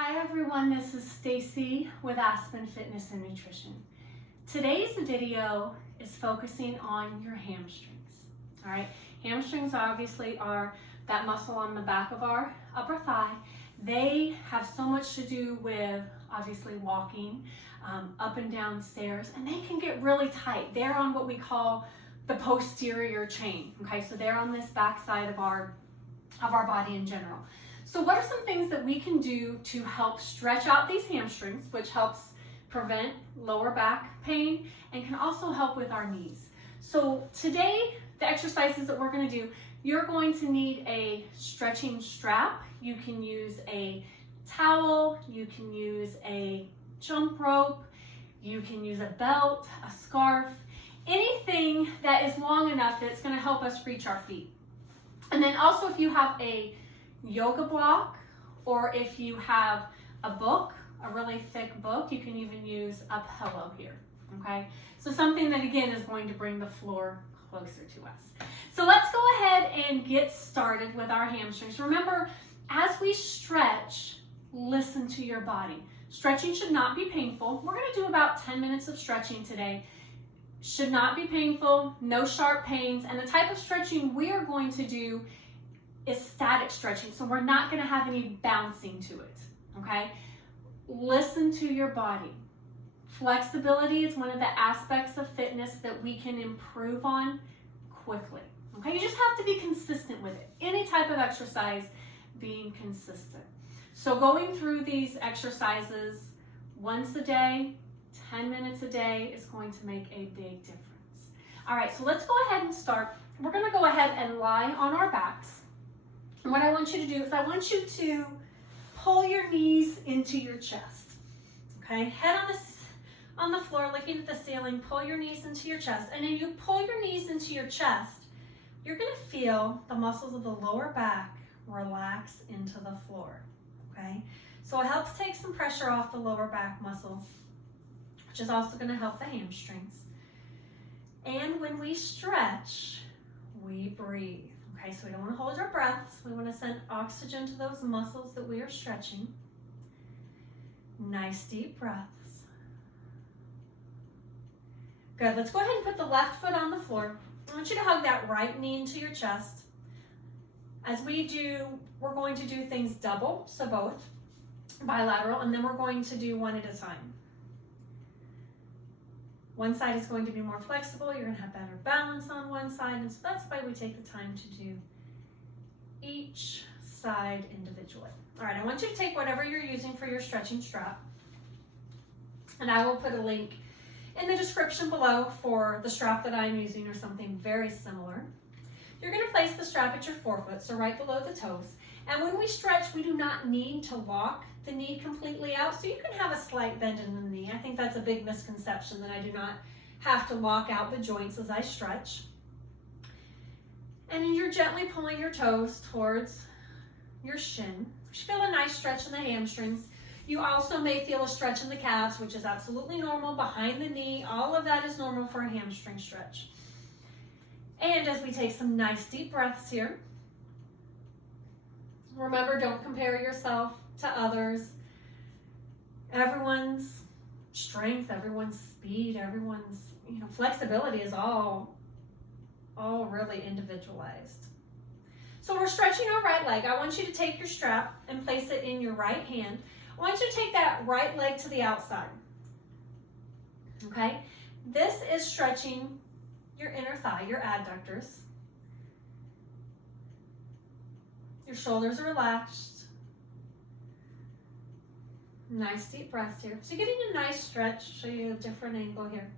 Hi everyone, this is Stacie with Aspen Fitness and Nutrition. Today's video is focusing on your hamstrings. All right, hamstrings obviously are that muscle on the back of our upper thigh. They have so much to do with obviously walking up and down stairs, and they can get really tight. They're on what we call the posterior chain. Okay, so they're on this back side of our body in general. So what are some things that we can do to help stretch out these hamstrings, which helps prevent lower back pain and can also help with our knees? So today, the exercises that we're going to do, you're going to need a stretching strap. You can use a towel, you can use a jump rope, you can use a belt, a scarf, anything that is long enough that's going to help us reach our feet. And then also if you have a yoga block, or if you have a book, a really thick book, you can even use a pillow here, okay? So something that again is going to bring the floor closer to us. So let's go ahead and get started with our hamstrings. Remember, as we stretch, listen to your body. Stretching should not be painful. We're gonna do about 10 minutes of stretching today. Should not be painful, no sharp pains, and the type of stretching we are going to do is static stretching, so we're not going to have any bouncing to it, okay? Listen to your body. Flexibility is one of the aspects of fitness that we can improve on quickly, okay? You just have to be consistent with it. Any type of exercise, being consistent. So going through these exercises once a day, 10 minutes a day is going to make a big difference. All right, so let's go ahead and start. We're going to go ahead and lie on our backs. And what I want you to do is I want you to pull your knees into your chest, okay? Head on the floor, looking at the ceiling, pull your knees into your chest. And then you pull your knees into your chest, you're gonna feel the muscles of the lower back relax into the floor, okay? So it helps take some pressure off the lower back muscles, which is also gonna help the hamstrings. And when we stretch, we breathe. Okay, so we don't want to hold our breaths. We want to send oxygen to those muscles that we are stretching. Nice deep breaths. Good, let's go ahead and put the left foot on the floor. I want you to hug that right knee into your chest. As we do, we're going to do things double, so both, bilateral, and then we're going to do one at a time. One side is going to be more flexible. You're going to have better balance on one side, and so that's why we take the time to do each side individually. All right, I want you to take whatever you're using for your stretching strap, and I will put a link in the description below for the strap that I'm using or something very similar. You're going to place the strap at your forefoot, so right below the toes, and when we stretch, we do not need to lock the knee completely out, so you can have a slight bend in the knee. I think that's a big misconception, that I do not have to lock out the joints as I stretch. And then you're gently pulling your toes towards your shin. You should feel a nice stretch in the hamstrings. You also may feel a stretch in the calves, which is absolutely normal, behind the knee. All of that is normal for a hamstring stretch. And as we take some nice deep breaths here, remember, don't compare yourself to others. Everyone's strength, everyone's speed, everyone's flexibility is all really individualized. So we're stretching our right leg. I want you to take your strap and place it in your right hand. I want you to take that right leg to the outside. Okay? This is stretching your inner thigh, your adductors. Your shoulders are relaxed. Nice deep breaths here. So getting a nice stretch, show you a different angle here.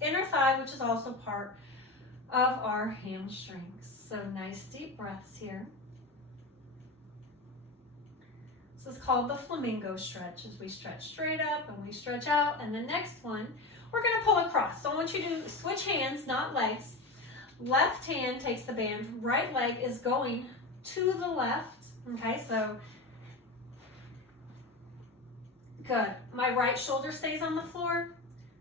Inner thigh, which is also part of our hamstrings. So nice deep breaths here. This is called the flamingo stretch, as we stretch straight up and we stretch out. And the next one, we're going to pull across. So I want you to switch hands, not legs. Left hand takes the band, right leg is going to the left. Okay, so good. My right shoulder stays on the floor.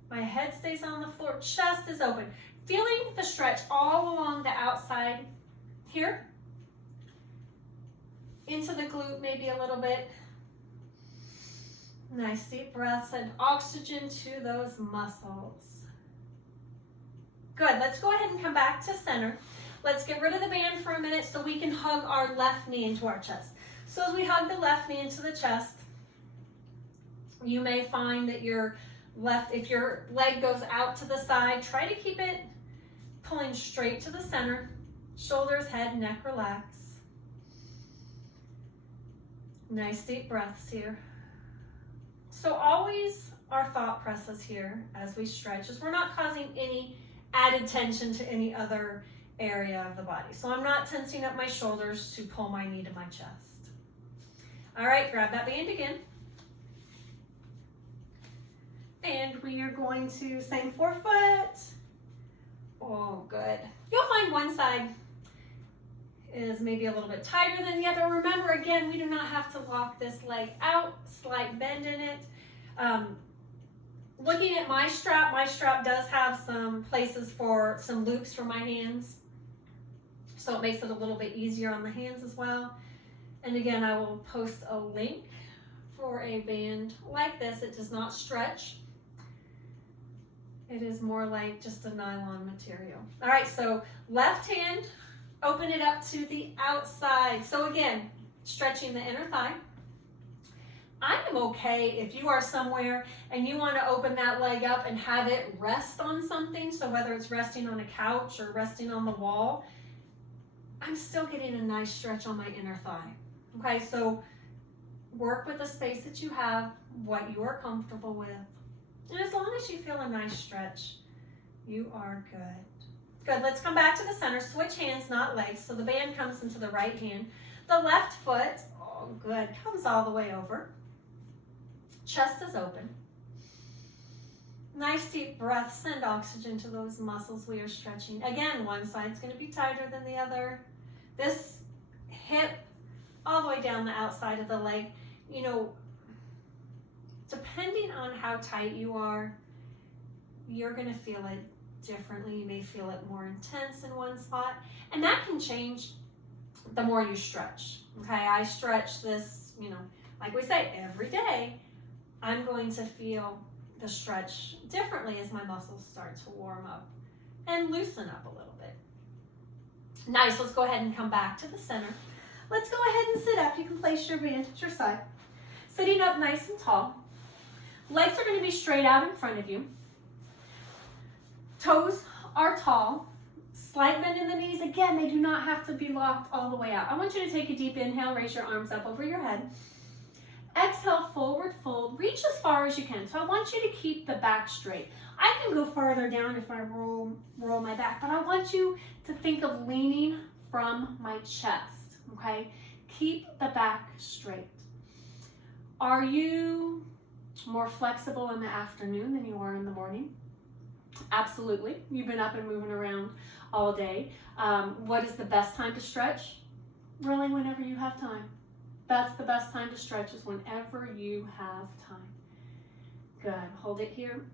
My head stays on the floor. Chest is open. Feeling the stretch all along the outside here. Into the glute maybe a little bit. Nice deep breath. Send oxygen to those muscles. Good. Let's go ahead and come back to center. Let's get rid of the band for a minute so we can hug our left knee into our chest. So as we hug the left knee into the chest, you may find that your left, if your leg goes out to the side, try to keep it pulling straight to the center. Shoulders, head, neck, relax. Nice deep breaths here. So always our thought process here as we stretch is we're not causing any added tension to any other area of the body. So I'm not tensing up my shoulders to pull my knee to my chest. All right, grab that band again. And we are going to same forefoot. Oh, good. You'll find one side is maybe a little bit tighter than the other. Remember, again, we do not have to lock this leg out, slight bend in it. Looking at my strap does have some places for some loops for my hands. So it makes it a little bit easier on the hands as well. And again, I will post a link for a band like this. It does not stretch. It is more like just a nylon material. All right, so left hand, open it up to the outside. So again, stretching the inner thigh. I am okay if you are somewhere and you want to open that leg up and have it rest on something. So whether it's resting on a couch or resting on the wall, I'm still getting a nice stretch on my inner thigh. Okay, so work with the space that you have, what you are comfortable with. And as long as you feel a nice stretch, you are good. Good, let's come back to the center. Switch hands, not legs. So the band comes into the right hand. The left foot, oh good, comes all the way over. Chest is open. Nice deep breath. Send oxygen to those muscles we are stretching. Again, one side's going to be tighter than the other. This hip all the way down the outside of the leg. You know, depending on how tight you are, you're going to feel it differently. You may feel it more intense in one spot. And that can change the more you stretch. Okay, I stretch this, you know, like we say, every day. I'm going to feel the stretch differently as my muscles start to warm up and loosen up a little bit. Nice, let's go ahead and come back to the center. Let's go ahead and sit up. You can place your band at your side. Sitting up nice and tall. Legs are going to be straight out in front of you. Toes are tall. Slight bend in the knees. Again, they do not have to be locked all the way out. I want you to take a deep inhale, raise your arms up over your head. Exhale, forward fold. Reach as far as you can. So I want you to keep the back straight. I can go farther down if I roll my back, but I want you to think of leaning from my chest, okay? Keep the back straight. Are you more flexible in the afternoon than you are in the morning? Absolutely. You've been up and moving around all day. What is the best time to stretch? Really, whenever you have time. That's the best time to stretch, is whenever you have time. Good. Hold it here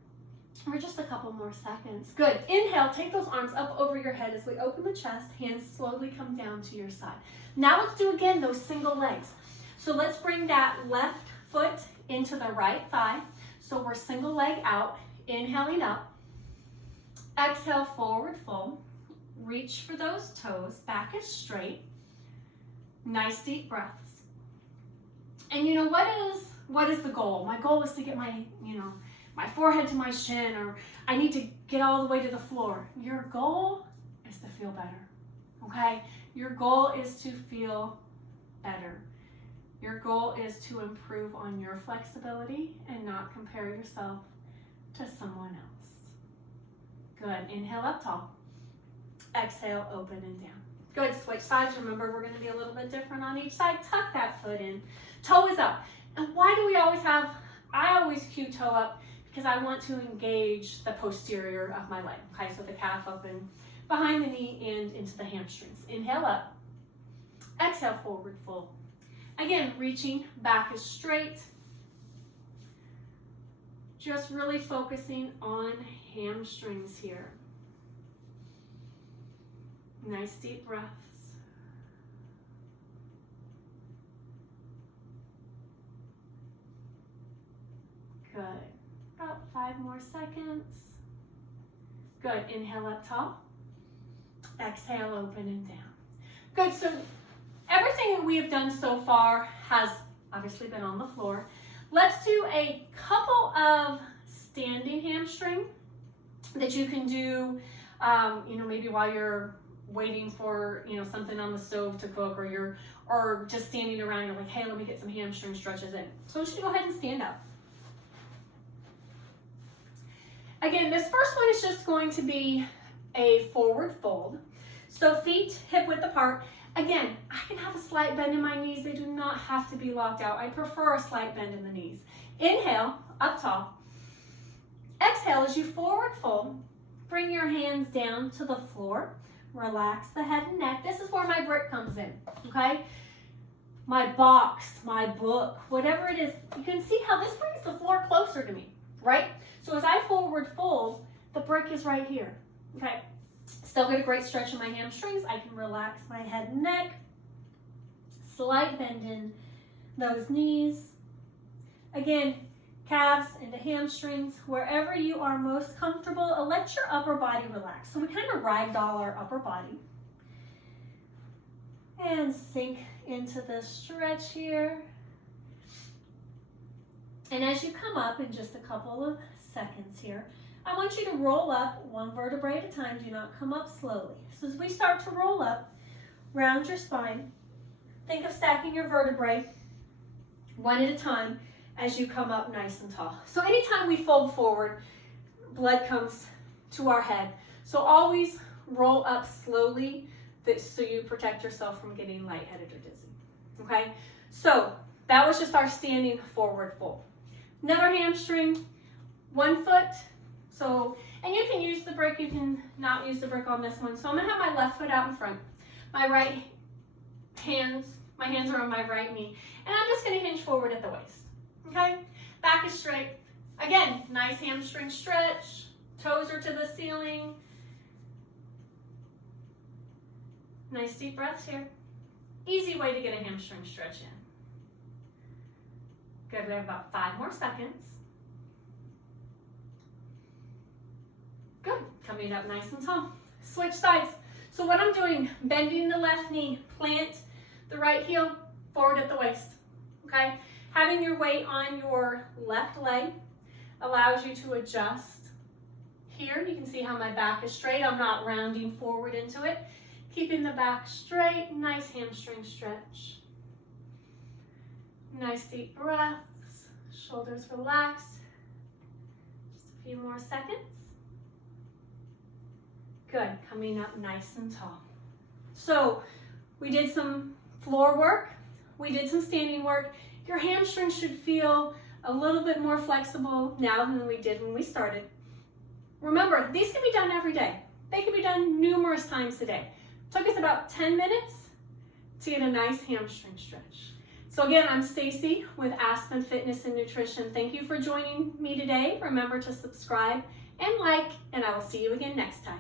for just a couple more seconds. Good. Inhale, take those arms up over your head as we open the chest. Hands slowly come down to your side. Now let's do again those single legs. So let's bring that left foot into the right thigh. So we're single leg out, inhaling up. Exhale, forward fold. Reach for those toes. Back is straight. Nice deep breaths. And you know, what is the goal? My goal is to get my forehead to my shin, or I need to get all the way to the floor. Your goal is to feel better, okay? Your goal is to feel better. Your goal is to improve on your flexibility and not compare yourself to someone else. Good. Inhale up tall. Exhale, open and down. Good. Switch sides. Remember, we're going to be a little bit different on each side. Tuck that foot in. Toe is up. And why do we always have, I always cue toe up because I want to engage the posterior of my leg. Okay, so the calf open behind the knee and into the hamstrings. Inhale up. Exhale, forward fold. Again, reaching, back is straight. Just really focusing on hamstrings here. Nice deep breaths. Good. About 5 more seconds. Good. Inhale up top. Exhale, open and down. Good. So everything that we have done so far has obviously been on the floor. Let's do a couple of standing hamstring that you can do, maybe while you're waiting for, something on the stove to cook, or just standing around. You're like, hey, let me get some hamstring stretches in. So I want you to go ahead and stand up. Again, this first one is just going to be a forward fold. So feet hip width apart. Again, I can have a slight bend in my knees. They do not have to be locked out. I prefer a slight bend in the knees. Inhale, up top. Exhale, as you forward fold, bring your hands down to the floor. Relax the head and neck. This is where my brick comes in, okay? My box, my book, whatever it is, you can see how this brings the floor closer to me, right? So as I forward fold, the brick is right here, okay? Still get a great stretch in my hamstrings. I can relax my head and neck. Slight bend in those knees. Again, calves into hamstrings, wherever you are most comfortable, let your upper body relax. So we kind of ragdoll our upper body. And sink into the stretch here. And as you come up in just a couple of seconds here, I want you to roll up one vertebrae at a time. Do not come up slowly. So as we start to roll up, round your spine. Think of stacking your vertebrae one at a time as you come up nice and tall. So anytime we fold forward, blood comes to our head. So always roll up slowly so you protect yourself from getting lightheaded or dizzy. Okay? So that was just our standing forward fold. Another hamstring, 1 foot. So, and you can use the brick, you can not use the brick on this one. So I'm gonna have my left foot out in front. My hands are on my right knee. And I'm just gonna hinge forward at the waist. Okay? Back is straight. Again, nice hamstring stretch. Toes are to the ceiling. Nice deep breaths here. Easy way to get a hamstring stretch in. Good, we have about 5 more seconds. Good, coming up nice and tall. Switch sides. So what I'm doing, bending the left knee, plant the right heel, forward at the waist, okay? Having your weight on your left leg allows you to adjust. Here, you can see how my back is straight. I'm not rounding forward into it. Keeping the back straight, nice hamstring stretch. Nice deep breaths, shoulders relaxed. Just a few more seconds. Good, coming up nice and tall. So we did some floor work, we did some standing work. Your hamstrings should feel a little bit more flexible now than we did when we started. Remember, these can be done every day. They can be done numerous times a day. Took us about 10 minutes to get a nice hamstring stretch. So again, I'm Stacie with Aspen Fitness and Nutrition. Thank you for joining me today. Remember to subscribe and like, and I will see you again next time.